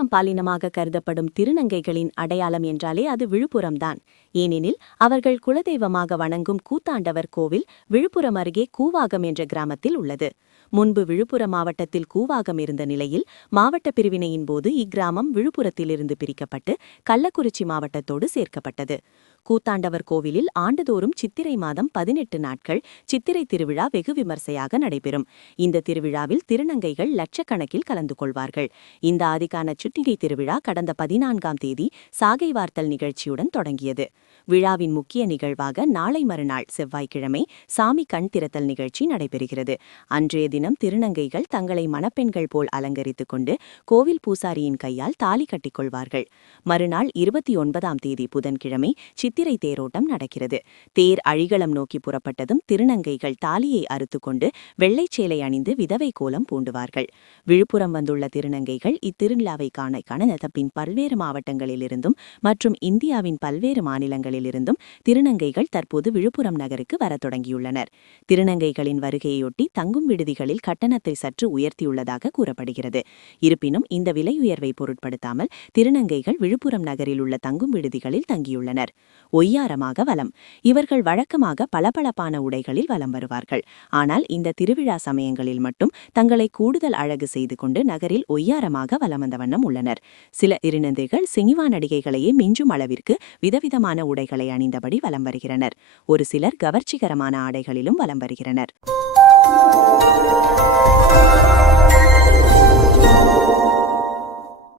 மூன்றாம் பாலினமாக கருதப்படும் திருநங்கைகளின் அடையாளம் என்றாலே அது விழுப்புரம்தான். ஏனெனில் அவர்கள் குலதெய்வமாக வணங்கும் கூத்தாண்டவர் கோவில் விழுப்புரம் அருகே கூவாகம் என்ற கிராமத்தில் உள்ளது. முன்பு விழுப்புரம் மாவட்டத்தில் கூவாகம் இருந்த நிலையில் மாவட்ட பிரிவினையின் போது இக்கிராமம் விழுப்புரத்திலிருந்து பிரிக்கப்பட்டு கள்ளக்குறிச்சி மாவட்டத்தோடு சேர்க்கப்பட்டது. கூத்தாண்டவர் கோவிலில் ஆண்டுதோறும் சித்திரை மாதம் 18 நாட்கள் சித்திரை திருவிழா வெகு விமர்சையாக நடைபெறும். இந்த திருவிழாவில் திருநங்கைகள் லட்சக்கணக்கில் கலந்து கொள்வார்கள். இந்த ஆதிக்கான சித்திரை திருவிழா கடந்த 14ஆம் தேதி சாகை வார்த்தல் நிகழ்ச்சியுடன் தொடங்கியது. விழாவின் முக்கிய நிகழ்வாக நாளை மறுநாள் செவ்வாய்க்கிழமை சாமி கண் திறத்தல் நிகழ்ச்சி நடைபெறுகிறது. அன்றைய தினம் திருநங்கைகள் தங்களை மணப்பெண்கள் போல் அலங்கரித்துக் கொண்டு கோவில் பூசாரியின் கையால் தாலி கட்டிக்கொள்வார்கள். மறுநாள் 29ஆம் தேதி புதன்கிழமை சித்திரை தேரோட்டம் நடக்கிறது. தேர் அழிகளம் நோக்கி புறப்பட்டதும் திருநங்கைகள் தாலியை அறுத்துக்கொண்டு வெள்ளைச்சேலை அணிந்து விதவை கோலம் பூண்டுவார்கள். விழுப்புரம் வந்துள்ள திருநங்கைகள் இத்திருவிழாவை காண கனதப்பின் பல்வேறு மாவட்டங்களிலிருந்தும் மற்றும் இந்தியாவின் பல்வேறு மாநிலங்களிலிருந்தும் திருநங்கைகள் தற்போது விழுப்புரம் நகருக்கு வரத் தொடங்கியுள்ளனர். திருநங்கைகளின் வருகையொட்டி தங்கும் விடுதிகளில் கட்டணத்தை சற்று உயர்த்தியுள்ளதாக கூறப்படுகிறது. இருப்பினும் இந்த விலை உயர்வை பொருட்படுத்தாமல் திருநங்கைகள் விழுப்புரம் நகரில் உள்ள தங்கும் விடுதிகளில் தங்கியுள்ளனர். ஒய்யாரமாக வலம். இவர்கள் வழக்கமாக பளபளப்பான உடைகளில் வலம் வருவார்கள். ஆனால் இந்த திருவிழா சமயங்களில் மட்டும் தங்களை கூடுதல் அழகு செய்து கொண்டு நகரில் ஒய்யாரமாக வலம் வந்த வண்ணம் உள்ளனர். சில திருநங்கைகள் சினிமா நடிகைகளையே மிஞ்சும் அளவிற்கு விதவிதமான உடைகளை அணிந்தபடி வலம் வருகிறனர். ஒரு சிலர் கவர்ச்சிகரமான ஆடைகளிலும் வலம் வருகிறனர்.